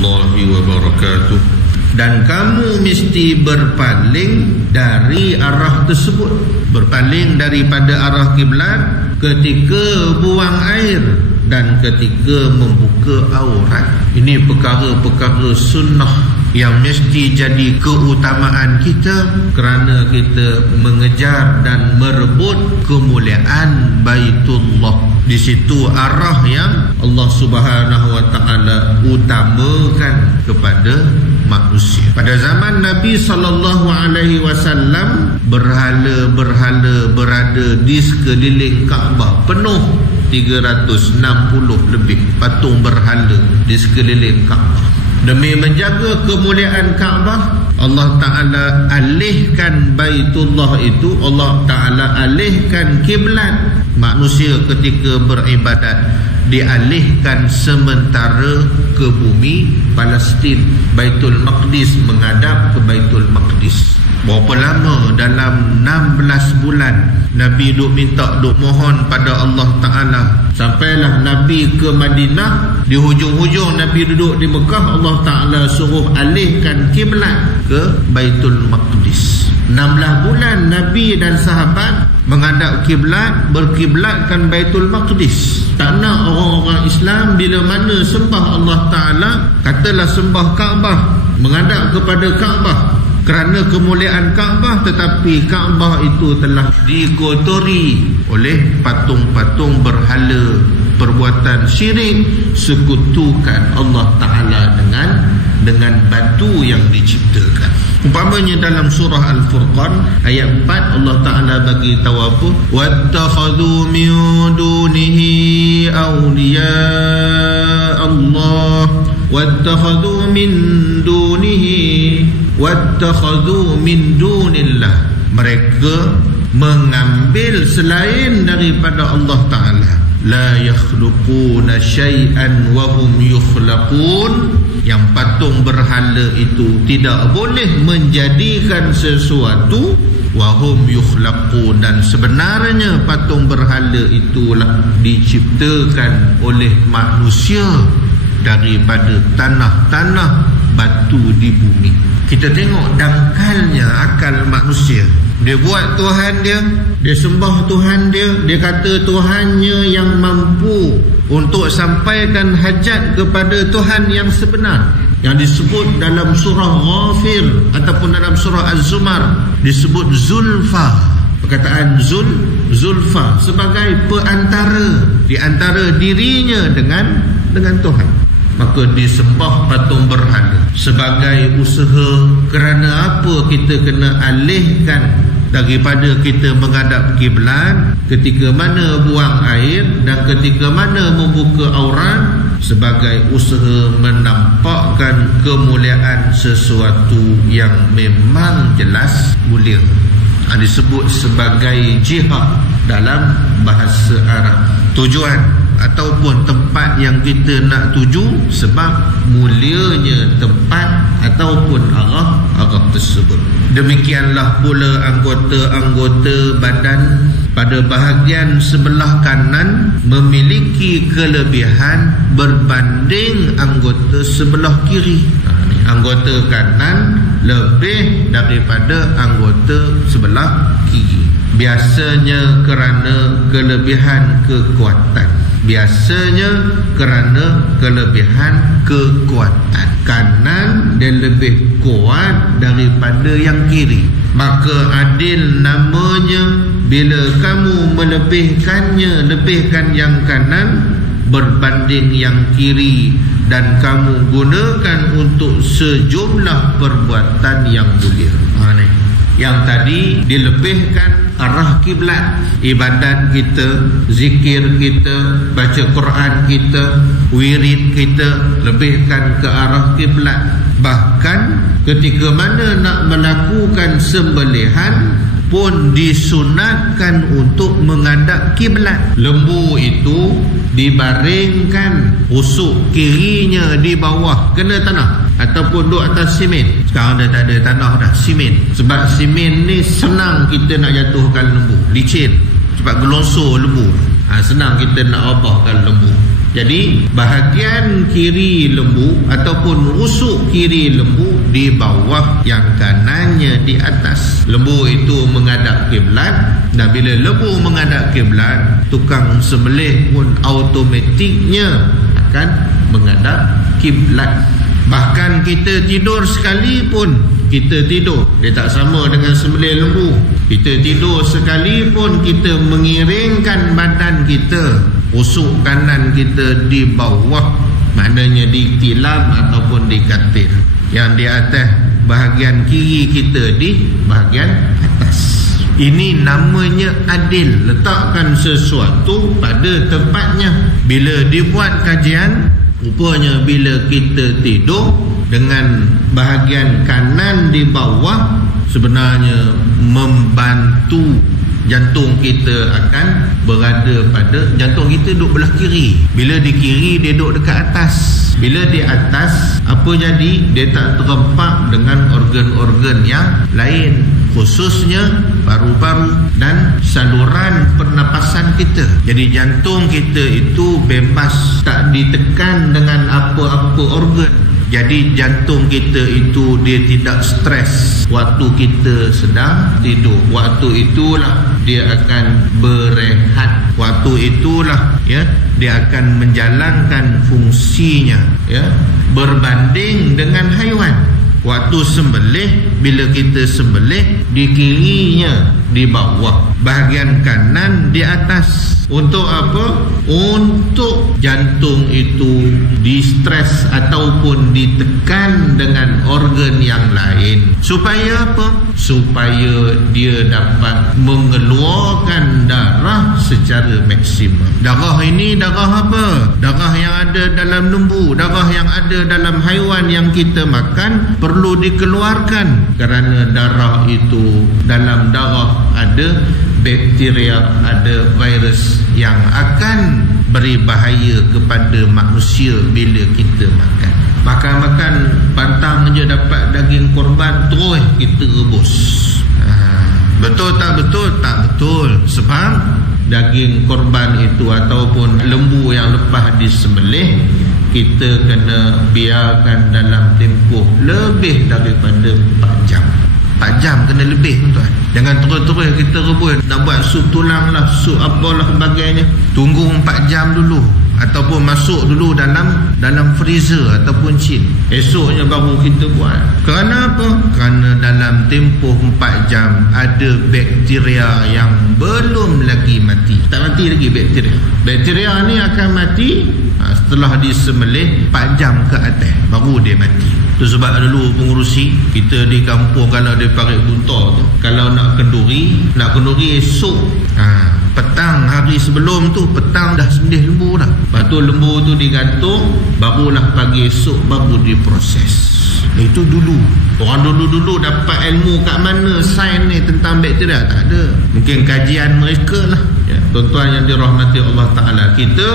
warahmatullahi wabarakatuh. Dan kamu mesti berpaling dari arah tersebut, berpaling daripada arah kiblat ketika buang air dan ketika membuka aurat. Ini perkara-perkara sunnah yang mesti jadi keutamaan kita kerana kita mengejar dan merebut kemuliaan Baitullah. Di situ arah yang Allah Subhanahu wa taala utamakan kepada manusia. Pada zaman Nabi sallallahu alaihi wasallam, berhala-berhala berada di sekeliling Kaabah, penuh 360 lebih patung berhala di sekeliling Kaabah. Demi menjaga kemuliaan Kaabah, Allah Ta'ala alihkan Baitullah itu, Allah Ta'ala alihkan kiblat manusia ketika beribadat, dialihkan sementara ke bumi Palestin. Baitul Maqdis menghadap ke Baitul Maqdis. Berapa lama? Dalam 16 bulan Nabi duk minta, duk mohon pada Allah Ta'ala. Sampailah Nabi ke Madinah. Di hujung-hujung Nabi duduk di Mekah, Allah Ta'ala suruh alihkan kiblat ke Baitul Maqdis. 16 bulan Nabi dan sahabat menghadap kiblat, berkiblatkan Baitul Maqdis. Tak nak orang-orang Islam bila mana sembah Allah Ta'ala, katalah sembah Kaabah, menghadap kepada Kaabah kerana kemuliaan Kaabah, tetapi Kaabah itu telah dikotori oleh patung-patung berhala, perbuatan syirik, sekutukan Allah Ta'ala dengan batu yang diciptakan. Umpamanya dalam surah Al-Furqan ayat 4, Allah Ta'ala bagi tahu apa? Wattakhadhu min dunihi awliya Allah, wattakhadhu min dunillah. Mereka mengambil selain daripada Allah Ta'ala. La yakhluquna syai'an wa hum yukhlaqun. Yang patung berhala itu tidak boleh menjadikan sesuatu, wa hum yukhlaqun, dan sebenarnya patung berhala itulah diciptakan oleh manusia daripada tanah-tanah batu di bumi. Kita tengok dangkalnya akal manusia. Dia buat Tuhan dia, dia sembah Tuhan dia, dia kata Tuhannya yang mampu untuk sampaikan hajat kepada Tuhan yang sebenar, yang disebut dalam surah Ghafir ataupun dalam surah Az-Zumar disebut Zulfa. Perkataan Zulfa sebagai perantara di antara dirinya dengan Tuhan. Maka disembah patung berhala sebagai usaha. Kerana apa kita kena alihkan daripada kita menghadap kiblat ketika mana buang air dan ketika mana membuka aurat? Sebagai usaha menampakkan kemuliaan sesuatu yang memang jelas mulia. Disebut sebagai jihad dalam bahasa Arab. Tujuan ataupun tempat yang kita nak tuju sebab mulianya tempat ataupun arah tersebut. Demikianlah pula anggota-anggota badan pada bahagian sebelah kanan memiliki kelebihan berbanding anggota sebelah kiri. Anggota kanan lebih daripada anggota sebelah kiri. Biasanya kerana kelebihan kekuatan. Kanan dia lebih kuat daripada yang kiri. Maka adil namanya bila kamu lebihkan yang kanan berbanding yang kiri, dan kamu gunakan untuk sejumlah perbuatan yang mulia. Yang tadi dilebihkan arah kiblat, ibadat kita, zikir kita, baca Quran kita, wirid kita, lebihkan ke arah kiblat. Bahkan ketika mana nak melakukan sembelihan pun disunatkan untuk menghadap kiblat. Lembu itu dibaringkan usuk kirinya di bawah kena tanah ataupun duduk atas simen. Sekarang dah tak ada tanah dah, simen. Sebab simen ni senang kita nak jatuhkan lembu, licin. Sebab gelonsor lembu, senang kita nak obahkan lembu. Jadi bahagian kiri lembu ataupun rusuk kiri lembu di bawah, yang kanannya di atas. Lembu itu menghadap kiblat, dan bila lembu menghadap kiblat, tukang sembelih pun automatiknya akan menghadap kiblat. Bahkan kita tidur sekalipun, kita tidur, dia tak sama dengan sembelih lembu. Kita tidur sekalipun, kita mengiringkan badan kita, rusuk kanan kita di bawah, maknanya di tilam ataupun di katil. Yang di atas, bahagian kiri kita di bahagian atas. Ini namanya adil, letakkan sesuatu pada tempatnya. Bila dibuat kajian, rupanya bila kita tidur dengan bahagian kanan di bawah, sebenarnya membantu jantung kita akan berada pada, jantung kita duduk belah kiri. Bila di kiri, dia duduk dekat atas. Bila di atas, apa jadi? Dia tak terempak dengan organ-organ yang lain, khususnya paru-paru dan saluran pernafasan kita. Jadi jantung kita itu bebas, tak ditekan dengan apa-apa organ. Jadi jantung kita itu dia tidak stres waktu kita sedang tidur. Waktu itulah dia akan berehat. Waktu itulah ya dia akan menjalankan fungsinya, ya, berbanding dengan haiwan. Waktu sembelih, bila kita sembelih, di kirinya di bawah, bahagian kanan di atas. Untuk apa? Untuk jantung itu distres ataupun ditekan dengan organ yang lain. Supaya apa? Supaya dia dapat mengeluarkan darah secara maksimum. Darah ini darah apa? Darah yang ada dalam lembu, darah yang ada dalam haiwan yang kita makan perlu dikeluarkan. Kerana darah itu, dalam darah ada bakteria, ada virus yang akan beri bahaya kepada manusia bila kita makan. Makan-makan pantang je dapat daging korban, terus kita rebus. Betul tak betul? Tak betul. Sebab daging korban itu ataupun lembu yang lepas disembelih, kita kena biarkan dalam tempoh lebih daripada 4 jam. 4 jam kena lebih, tuan. Jangan terus-terus kita rebus nak buat sup tulang lah, sup apalah sebagainya. Tunggu 4 jam dulu, ataupun masuk dulu dalam freezer ataupun cin. Esoknya baru kita buat. Kerana apa? Kerana dalam tempoh 4 jam ada bakteria yang belum lagi mati. Tak mati lagi bakteria. Bakteria ni akan mati setelah disembelih 4 jam ke atas, baru dia mati. Itu sebab dulu pengurusi kita di kampung, kalau di Parit Buntar tu, kalau nak kenduri esok, petang hari sebelum tu, petang dah sembelih lembu dah. Lepas tu lembu tu digantung, barulah pagi esok baru diproses. Itu dulu. Orang dulu-dulu dapat ilmu kat mana sains ni tentang bakteria? Tak ada. Mungkin kajian mereka lah, ya. Tuan-tuan yang dirahmati Allah Ta'ala, kita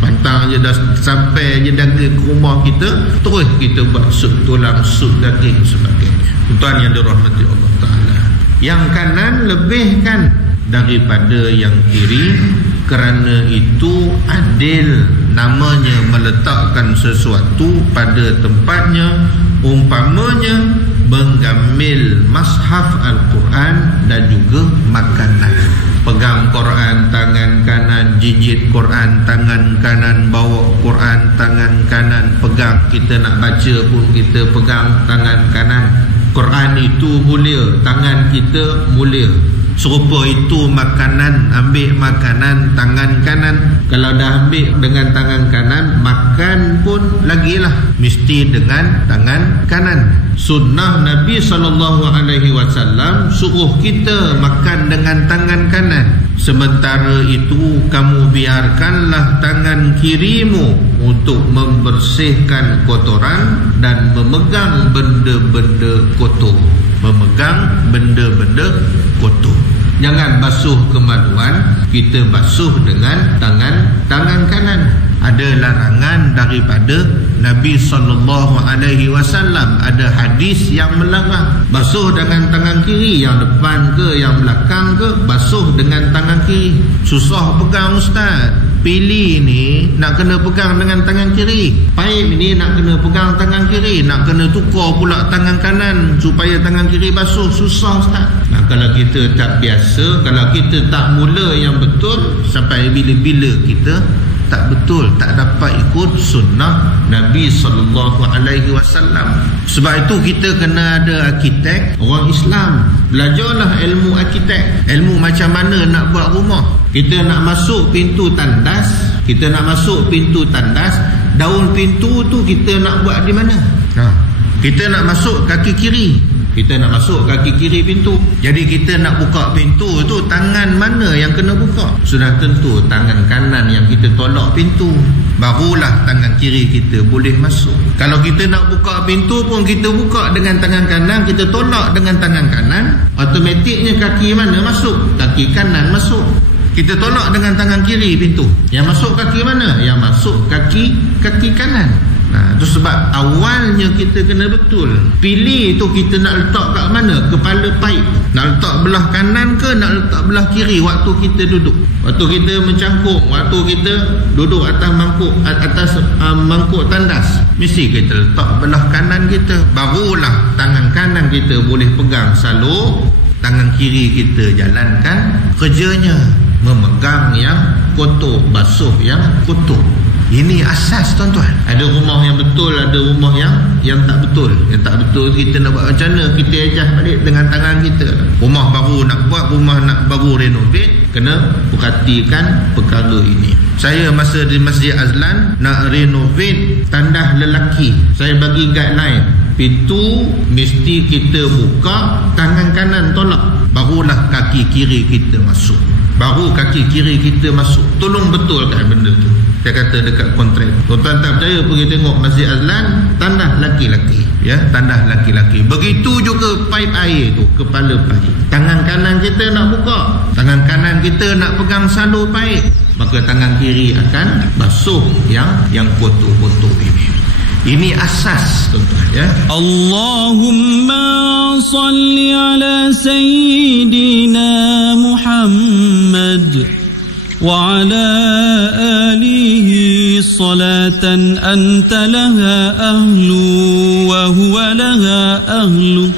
pantang je dah sampai je daging ke rumah kita, terus kita buat sup tulang, sup daging sebagainya. Tuan yang dirahmati Allah Ta'ala, yang kanan lebihkan daripada yang kiri. Kerana itu adil, namanya meletakkan sesuatu pada tempatnya. Umpamanya mengambil mushaf Al-Quran dan juga makanan. Pegang Quran tangan kanan, jijit Quran tangan kanan, bawa Quran tangan kanan, pegang. Kita nak baca pun kita pegang tangan kanan. Quran itu mulia, tangan kita mulia. Serupa itu makanan, ambil makanan tangan kanan. Kalau dah ambil dengan tangan kanan, makan pun lagilah mesti dengan tangan kanan. Sunnah Nabi SAW suruh kita makan dengan tangan kanan. Sementara itu kamu biarkanlah tangan kirimu untuk membersihkan kotoran dan memegang benda-benda kotor. Memegang benda-benda kotor. Jangan basuh kemaluan, kita basuh dengan tangan kanan. Ada larangan daripada Nabi SAW. Ada hadis yang melarang basuh dengan tangan kiri, yang depan ke yang belakang ke, basuh dengan tangan kiri. Susah pegang ustaz. pilih ni nak kena pegang dengan tangan kiri, paip ni nak kena pegang tangan kiri, nak kena tukar pula tangan kanan supaya tangan kiri basuh. Susah Ustaz. Nah, kalau kita tak biasa, kalau kita tak mula yang betul, sampai bila-bila kita tak betul, tak dapat ikut sunnah Nabi SAW. Sebab itu kita kena ada arkitek, orang Islam. Belajarlah ilmu arkitek, ilmu macam mana nak buat rumah. Kita nak masuk pintu tandas, kita nak masuk pintu tandas, daun pintu tu kita nak buat di mana? Kita nak masuk kaki kiri, kita nak masuk kaki kiri pintu. Jadi kita nak buka pintu tu, tangan mana yang kena buka? Sudah tentu tangan kanan yang kita tolak pintu, barulah tangan kiri kita boleh masuk. Kalau kita nak buka pintu pun kita buka dengan tangan kanan, kita tolak dengan tangan kanan, automatiknya kaki mana masuk? Kaki kanan masuk. Kita tolak dengan tangan kiri pintu, yang masuk kaki mana? Yang masuk kaki kanan. Nah, itu sebab awalnya kita kena betul. Pilih tu kita nak letak kat mana? Kepala paip. Nak letak belah kanan ke nak letak belah kiri waktu kita duduk? Waktu kita mencangkuk, waktu kita duduk atas mangkuk tandas, mesti kita letak belah kanan kita. Barulah tangan kanan kita boleh pegang salur, tangan kiri kita jalankan kerjanya, memegang yang kotor, basuh yang kotor. Ini asas tuan-tuan. Ada rumah yang betul, ada rumah yang tak betul. Yang tak betul kita nak buat macam mana? Kita adjust balik dengan tangan kita. Rumah baru nak buat, rumah nak baru renovate, kena perhatikan perkara ini. Saya masa di Masjid Azlan nak renovate tandas lelaki, saya bagi guideline. Pintu mesti kita buka, tangan kanan tolak, barulah kaki kiri kita masuk. Baru kaki kiri kita masuk. Tolong betulkan benda tu. Saya kata dekat kontrak. Tuan-tuan tak percaya, pergi tengok Masjid Azlan, tandas laki-laki. Ya, tandas laki-laki. Begitu juga paip air tu, kepala paip. Tangan kanan kita nak buka, tangan kanan kita nak pegang salur paip, maka tangan kiri akan basuh yang kotor-kotor ini. Ini asas tuan-tuan ya. Allahumma salli ala sayyidina Muhammad wa ala alihi salatan anta laha ahlu wa huwa laha ahlu.